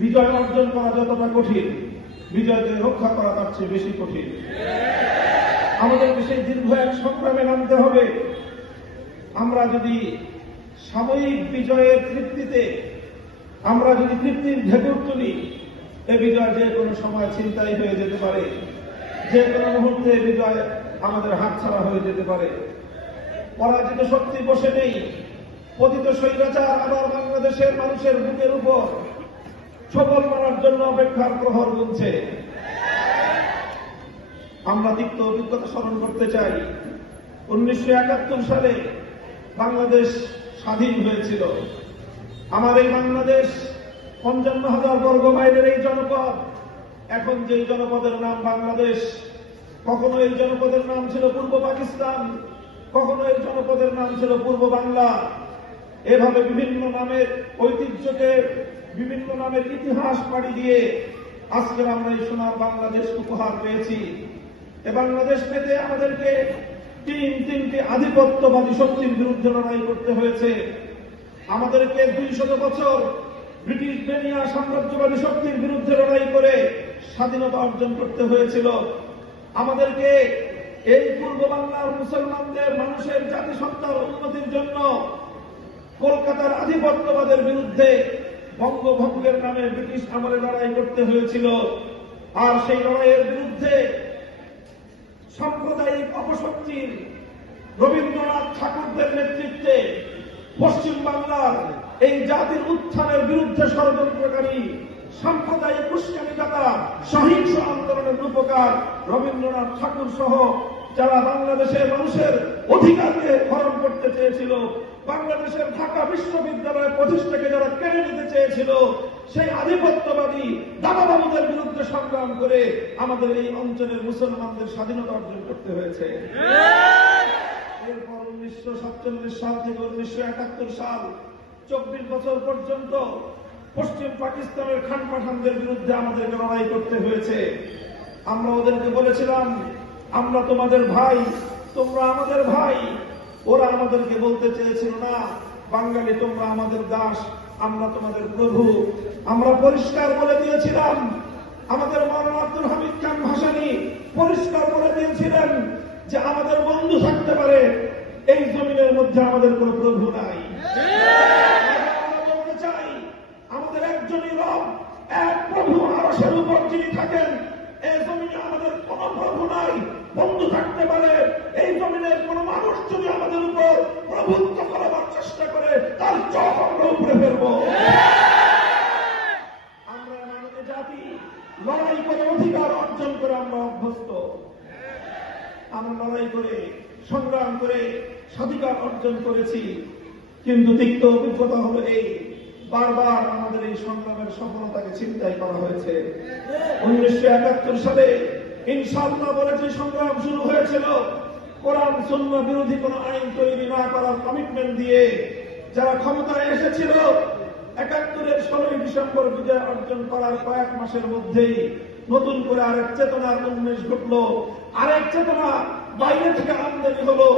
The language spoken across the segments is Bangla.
বিজয় অর্জন করা যতটা কঠিন বিজয়কে রক্ষা করা তার চেয়ে বেশি কঠিন। আমাদেরকে সেই দীর্ঘ এক সংগ্রামে নামতে হবে। আমরা যদি সাময়িক বিজয়ের তৃপ্তিতে, আমরা যদি তৃপ্তির ঢেকুর তুলি এ বিজয় যে কোনো সময় চিন্তাই হয়ে যেতে পারে। যে কোনো মুহূর্তে বিজয় আমাদের হাতছাড়া হয়ে যেতে পারে। পরাজিত শক্তি বসে নেই। পতিত স্বৈরাচার আবার বাংলাদেশের মানুষের বুকের উপর। সফল মারার জন্য অপেক্ষার প্রহর গুনছে। আমরা তিক্ত অভিজ্ঞতা স্মরণ করতে চাই। উনিশশো একাত্তর সালে বাংলাদেশ স্বাধীন হয়েছিল। আমার এই বাংলাদেশ পঞ্চান্ন হাজার বর্গ মাইলের এই জনপদ, এখন যে জনপদের নাম বাংলাদেশ, কখনো এই জনপদের নাম ছিল পূর্ব পাকিস্তান, কখনো এই জনপদের নাম ছিল পূর্ব বাংলা। এভাবে বিভিন্ন নামের ঐতিহ্যকে বিভিন্ন নামের ইতিহাস পাড়ি দিয়ে আজকের আমরা এই সোনার বাংলাদেশ উপহার পেয়েছি। এ বাংলাদেশ পেতে আমাদেরকে তিন, তিনটি আধিপত্যবাদী শক্তির বিরুদ্ধে লড়াই করতে হয়েছে। আমাদেরকে দুই শত বছর ব্রিটিশ বেনিয়া সাম্রাজ্যবাদী শক্তির বিরুদ্ধে লড়াই করে স্বাধীনতা অর্জন করতে হয়েছিল। আমাদেরকে এই পূর্ব বাংলার মুসলমানদের মানুষের জাতিসত্তার উন্নতির জন্য কলকাতার আধিপত্যবাদের বিরুদ্ধে বঙ্গভঙ্গের নামে ব্রিটিশ আমলে লড়াই করতে হয়েছিল। আর সেই লড়াইয়ের বিরুদ্ধে সাম্প্রদায়িক অপশক্তির রবীন্দ্রনাথ ঠাকুরদের নেতৃত্বে পশ্চিম বাংলার এই জাতির উত্থানের বিরুদ্ধে ষড়যন্ত্রকারী সাম্প্রদায়িক উস্কানিদাতা সহিংস আন্দোলনের রূপকার রবীন্দ্রনাথ ঠাকুর সহ যারা বাংলাদেশের মানুষের অধিকারকে হরণ করতে চেয়েছিল বাংলাদেশের ঢাকা বিশ্ববিদ্যালয় প্রতিষ্ঠাকে যারা কেড়ে নিতে চেয়েছিল, সেই আধিপত্যবাদী দাদাবাবুদের বিরুদ্ধে সংগ্রাম করে আমাদের এই অঞ্চলের মুসলমানদের স্বাধীনতা অর্জন করতে হয়েছে। এরপর উনিশশো সাতচল্লিশ সাল থেকে উনিশশো একাত্তর সাল, চব্বিশ বছর পর্যন্ত পশ্চিম পাকিস্তানের খান পাঠানদের বিরুদ্ধে আমাদেরকে লড়াই করতে হয়েছে। আমরা ওদেরকে বলেছিলাম, আমরা তোমাদের ভাই, তোমরা আমাদের ভাই। ওরা আমাদেরকে বলতে চেয়েছিল, না, বাঙালি, তোমরা আমাদের দাস, আমরা তোমাদের প্রভু। আমরা পরিষ্কার বলে দিয়েছিলাম, আমাদের মৌলানা আব্দুল হামিদ খান ভাসানি পরিষ্কার বলে দিয়েছিলেন যে আমাদের বন্ধু থাকতে পারে, এই জমিনের মধ্যে আমাদের কোনো প্রভু নাই। বলতে চাই, আমাদের একজনই রব, এক প্রভু আরসের উপর যিনি থাকেন এই জমিনে আমাদের কোনো প্রভু নাই বন্ধু থাকতে পারে এই জমিনের কোন মানুষ যদি আমাদের উপর প্রভুত্ব করাবার চেষ্টা করে তার চোখ আমরা উপরে ফেলব আমরা মানব জাতি লড়াই করে অধিকার অর্জন করে আমরা অভ্যস্ত আমরা লড়াই করে সংগ্রাম করে স্বাধিকার অর্জন করেছি। কিন্তু তিক্ত অভিজ্ঞতা হলো এই, বারবার আমাদের এই সংগ্রামের সফলতাকে চিন্তাই করা হয়েছে। উনিশশো একাত্তর সালে ইনশাল্লাহ বলে যে সংগ্রাম শুরু হয়েছিল, কোরআন শূন্য বিরোধী কোন আইন তৈরি না করার কমিটমেন্ট দিয়ে যারা ক্ষমতায় এসেছিল, একাত্তরের ষোলোই ডিসেম্বর বিজয় অর্জন করার কয়েক মাসের মধ্যেই নতুন করে আরেক চেতনার উন্মেষ ঘটল। আরেক চেতনা বাইরে থেকে আমদানি হলো?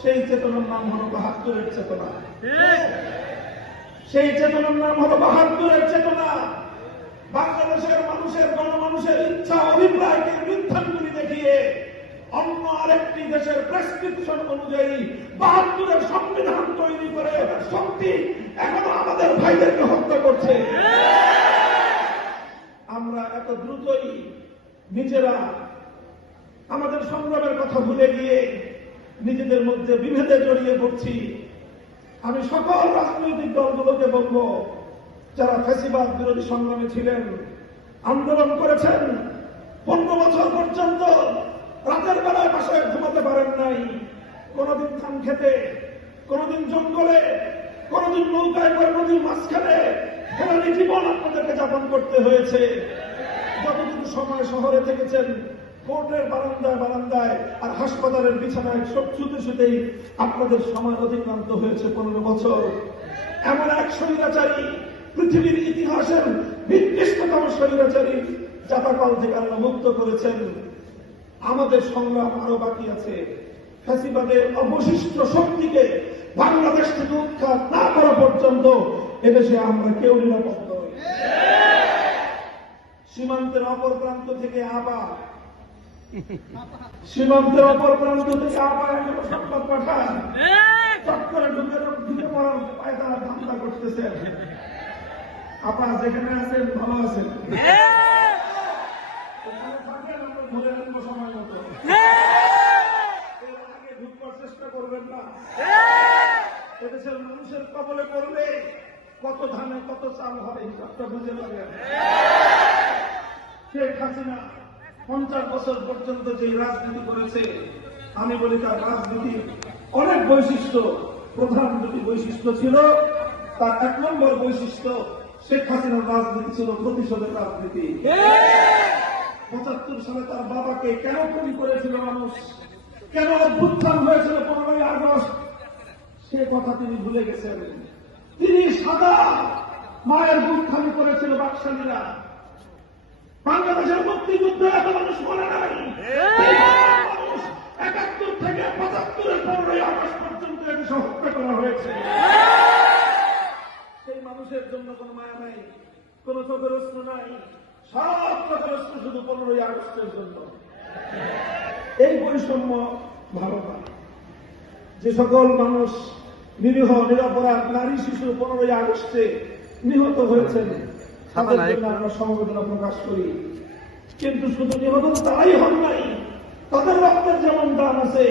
সেই চেতনার নাম হলো বাহাত্তরের চেতনা। সেই চেতনার নাম হলো বাহাত্তরের চেতনা। বাংলাদেশের মানুষের, গণমানুষের ইচ্ছা, অভিপ্রায়কে বৃদ্ধাঙ্গুলি দেখিয়ে অন্য আরেকটি দেশের প্রেসক্রিপশন অনুযায়ী বাহাত্তরের সংবিধান তৈরি করে শক্তি এখনও আমাদের ভাইদেরকে হত্যা করছে। আমরা এত দ্রুতই নিজেরা আমাদের সংগ্রামের কথা ভুলে গিয়ে নিজেদের মধ্যে বিভেদে জড়িয়ে পড়ছি। আমি সকল রাজনৈতিক দলগুলোকে বলব, যারা ফ্যাসিবাদ বিরোধী সংগ্রামে ছিলেন, আন্দোলন করেছেন, পনেরো বছর পর্যন্ত রাতের বেলায় বাসায় ঘুমাতে পারেন নাই। কোনদিন ধান খেতে, কোনদিন জঙ্গলে, কোনদিন নৌকায় করে নদীর মাঝখানে ফেরানি জীবন আপনাদেরকে যাপন করতে হয়েছে। যতটুকু সময় শহরে থেকেছেন কোর্টের বারান্দায় বারান্দায় আর হাসপাতালের বিছানায় সব শুতে শুতেই আপনাদের সময় অতিক্রান্ত হয়েছে পনেরো বছর। এমন এক স্বৈরাচারী পৃথিবীর ইতিহাসের নির্দিষ্টতম স্বৈরাচারী জাতাকল থেকে আল্লাহ মুক্ত করেছেন। আমাদের সংগ্রাম আরও বাকি আছে। ফ্যাসিবাদের অবশিষ্ট শক্তিকে বাংলাদেশ থেকে উৎখাত না করা পর্যন্ত এদেশে আমরা কেউ নিরাপদ নই। সীমান্তের অপর প্রান্ত থেকে আবার সীমান্তের অপর প্রান্ত থেকে আবার সংবাদ পাঠান চট ঢুকে ঢুকে পড়ার পায়তারা ধান্দা করতেছেন আপা যেখানে আছেন ভালো আছেন? এদেশের মানুষের কবলে পড়লে কত ধানে কত চাল হবে হিসাবটা বুঝে লাগেন শেখ হাসিনা পঞ্চাশ বছর পর্যন্ত যে রাজনীতি করেছে, আমি বলি তার রাজনীতির অনেক বৈশিষ্ট্য, প্রধান দুটি বৈশিষ্ট্য ছিল। তার এক নম্বর বৈশিষ্ট্য, শেখ হাসিনার রাজনীতি ছিল প্রতিশোধের রাজনীতি। পঁচাত্তর সালে তার বাবাকে কেন খুন করেছিল মানুষ? কেন অভ্যুত্থান হয়েছিল পনেরোই আগস্ট? সে কথা তিনি ভুলে গেছেন। তিনি সাদা মায়ের বুক খালি করেছিল বাকশালীরা বাংলাদেশের মুক্তিযুদ্ধ এত মানুষ মনে নাই। একাত্তর থেকে পঁচাত্তরের পনেরোই আগস্ট পর্যন্ত এদেশে হত্যা করা হয়েছে। সেই মানুষের জন্য কোনো মায়া নাই কোন চোখের অস্ত্র নাই। সব চোখের অস্ত্র শুধু পনেরোই আগস্টের জন্য। এই বৈষম্য ভালো না। যে সকল মানুষ নিরীহ নিরাপরাধ নারী শিশু পনেরোই আগস্টে নিহত হয়েছেন আমরা সমবেদনা প্রকাশ করি। কিন্তু শুধু নিহত তারাই হন নাই তাদের রক্তের যেমন দাম আছে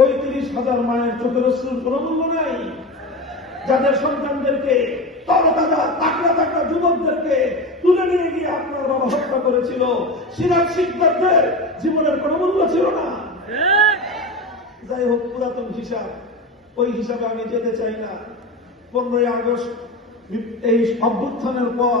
ওই হাজার মায়ের চোখের অশ্রুর কোনো মূল্য নাই। যাদের সন্তানদেরকে তরতাজা তাকড়া তাকড়া যুবকদেরকে তুলে নিয়ে গিয়ে আপনার বাবা হত্যা করেছিল সিরাজ শিকদারদের জীবনের কোনো মূল্য ছিল না। যাই হোক পুরাতন হিসাব ওই হিসাবে আমি যেতে চাই না। পনেরোই আগস্ট এই অভ্যুত্থানের পর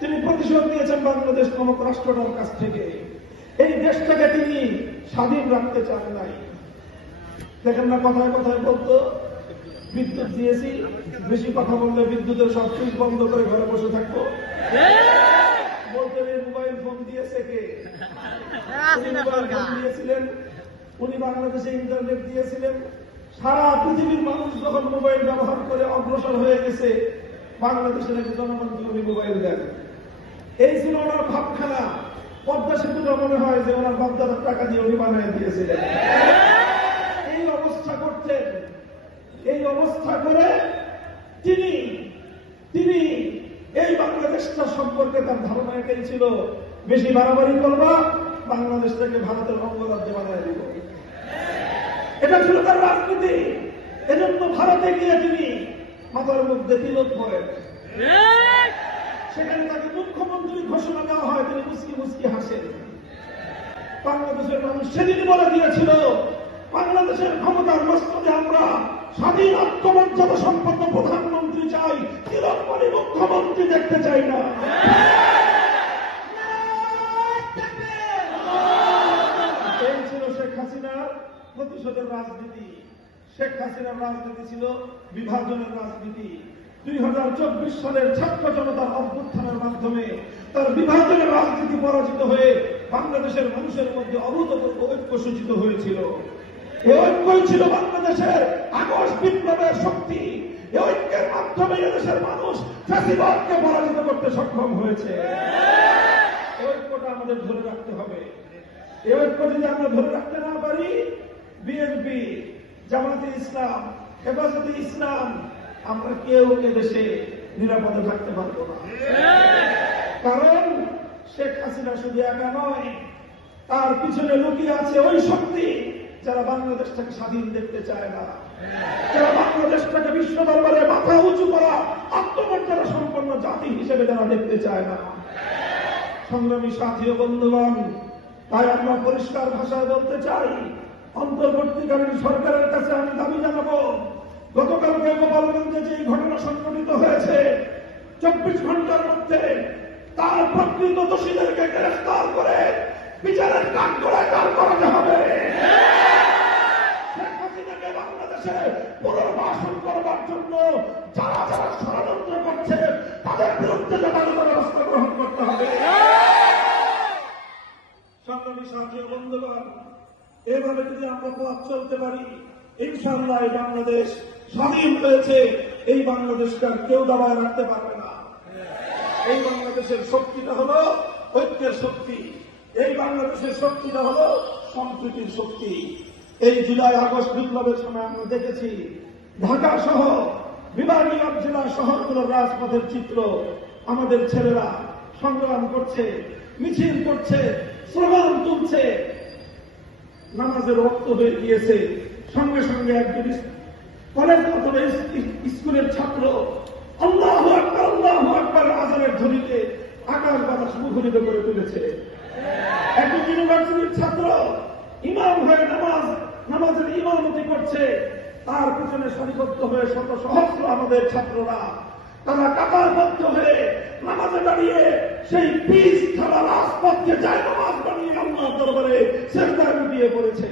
তিনি প্রতিশোধ নিয়েছেন বাংলাদেশ নামক রাষ্ট্রটার কাছ থেকে। এই দেশটাকে তিনি স্বাধীন রাখতে চান নাই। দেখেন না কথায় কথায় বলতো, বিদ্যুৎ দিয়েছি, বেশি কথা বললে বিদ্যুতের সব সুইচ বন্ধ করে ঘরে বসে থাকব। মোবাইল ফোন দিয়েছে কে? দিয়েছিলেন, উনি বাংলাদেশে ইন্টারনেট দিয়েছিলেন। সারা পৃথিবীর মানুষ যখন মোবাইল ব্যবহার করে অগ্রসর হয়ে গেছে, বাংলাদেশের এক জনগণকে উনি মোবাইল দেন। এই ছিল ওনার ভাবখানা, পদ্মা সেতুটা মনে হয় যে ওনার বাপদাদার টাকা দিয়ে উনি বানিয়ে দিয়েছিলেন। এই অবস্থা করতেন এই অবস্থা করে তিনি তিনি এই বাংলাদেশটা সম্পর্কে তার ধারণা এটাই ছিল, বেশি বাড়াবাড়ি করবা, বাংলাদেশটাকে ভারতের অঙ্গরাজ্য বানায় দিব। এটা ছিল তার রাজনীতি। এজন্য ভারতে গিয়ে তিনি মাথার মধ্যে তিলক করেন। সেখানে তাকে মুখ্যমন্ত্রী ঘোষণা দেওয়া হয়, তিনি মুসকি মুসকি হাসেন। বাংলাদেশের মানুষ সেদিন বলে দিয়েছিল, বাংলাদেশের ক্ষমতার মস্তদে আমরা স্বাধীন আত্মমর্যাদা সম্পন্ন প্রধানমন্ত্রী চাই তিরস্মরী মুখ্যমন্ত্রী দেখতে চাই না। এই ছিল শেখ হাসিনার প্রতিশোধের রাজনীতি। শেখ হাসিনার রাজনীতি ছিল বিভাজনের রাজনীতি। দুই হাজার চব্বিশ সালের ছাত্র জনতার অভ্যুত্থানের মাধ্যমে রাজনীতি পরাজিত হয়ে বাংলাদেশের মানুষের মধ্যে অভূতপূর্ব ঐক্য সূচিত হয়েছিল। ঐক্যই ছিল বাংলাদেশের আগস্ট বিপ্লবের শক্তি। ঐক্যের মাধ্যমে এদেশের মানুষ ফ্যাসিবাদকে পরাজিত করতে সক্ষম হয়েছে। আমাদের ধরে রাখতে হবে। এই ঐক্য আমরা ধরে রাখতে না পারি, বিএনপি, জামাতে ইসলাম, হেফাজতে ইসলাম আমরা কেউ এদেশে নিরাপদে থাকতে পারব না। কারণ শেখ হাসিনা শুধু একা নয়, তার পিছনে লুকিয়ে আছে ওই শক্তি যারা বাংলাদেশটাকে স্বাধীন দেখতে চায় না। যারা বাংলাদেশটাকে বিশ্ব দরবারে মাথা উঁচু করা আত্মমর্যাদা সম্পন্ন জাতি হিসেবে যারা দেখতে চায় না। সংগ্রামী সাথী ও বন্ধুগণ, তাই আমরা পরিষ্কার ভাষায় বলতে চাই, অন্তর্বর্তীকালীন সরকারের কাছে আমি দাবি জানাব গতকালকে গোপালগঞ্জে যে ঘটনা সংঘটিত হয়েছে, চব্বিশ ঘণ্টার মধ্যে তার প্রকৃত দোষীদেরকে গ্রেফতার করে বিচারের কাঠ গড়ায় দাঁড় করাতে হবে। করছে গ্রহণ করতে হবে। এভাবে যদি আমরা পথ চলতে পারি, ইনশাআল্লাহ এই বাংলাদেশ স্বাধীন হয়েছে, এই বাংলাদেশকে আর কেউ দাবায় রাখতে পারবে না। এই বাংলাদেশের শক্তিটা হলো ঐক্যের শক্তি। এই বাংলাদেশের শক্তিটা হলো সম্প্রীতির শক্তি। এই জুলাই আগস্ট বিপ্লবের সময় আমরা দেখেছি, ঢাকা সহ বিভাগীয় জেলা শহরগুলোর রাজপথের চিত্র। আমাদের ছেলেরা সংগ্রাম করছে, মিছিল করছে, স্লোগান তুলছে। নামাজের রক্ত হয়ে গিয়েছে। সঙ্গে সঙ্গে একজন কলেজ অথবা স্কুলের ছাত্র। আল্লাহ আকবর আল্লাহ আকবর আজানের ধ্বনিতে আকাশ বাতাস মুখরিত করে তুলেছে। একজন ইউনিভার্সিটির ছাত্র ইমাম হয়ে নামাজ নামাজের ইমামতি করছে। তার পিছনে সারিবদ্ধ হয়ে শত সহস্র আমাদের ছাত্ররা। তারা কাতারবদ্ধ হয়ে নামাজে দাঁড়িয়ে সেই পিস খেলা রাজপথকে যায় নামাজ বানিয়ে আল্লাহ দরবারে সেন্টার লুটিয়ে পড়েছে।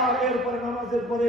আর এরপরে নামাজের পরে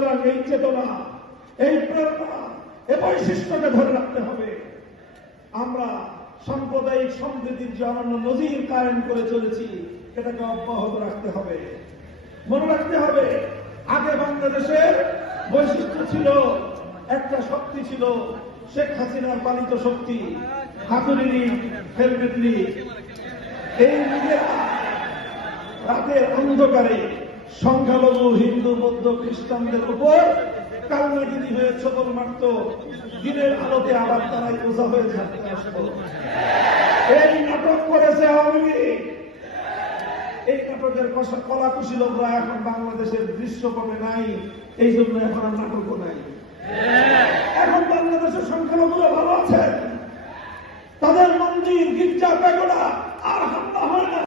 সুতরাং এই চেতনা, এই প্রেরণা, এ বৈশিষ্ট্যকে ধরে রাখতে হবে। আমরা সাম্প্রদায়িক সম্প্রীতির যে অনন্য নজির কায়েম করে চলেছি এটাকে অব্যাহত রাখতে হবে। মনে রাখতে হবে, আগে বাংলাদেশের বৈশিষ্ট্য ছিল, একটা শক্তি ছিল, শেখ হাসিনার পালিত শক্তি হাতুরি লীগ, হেলমেট এই লীগেরা রাতের অন্ধকারে সংখ্যালঘু, হিন্দু, বৌদ্ধ, খ্রিস্টানদের উপর কালনাগিরি হয়ে ছবল মারত দিনের আলোতে আবার তারাই বোঝা হয়ে থাকতে এই নাটক করেছে আওয়ামী লীগ। এই নাটকের কষা- কলাকুশী লোকরা এখন বাংলাদেশের দৃশ্যপটে নাই। এই জন্য এখন আর নাটকও নাই। এখন বাংলাদেশের সংখ্যালঘুরা ভালো আছেন। তাদের মন্দির গির্জা পেগোড়া আর হামলা হয় না।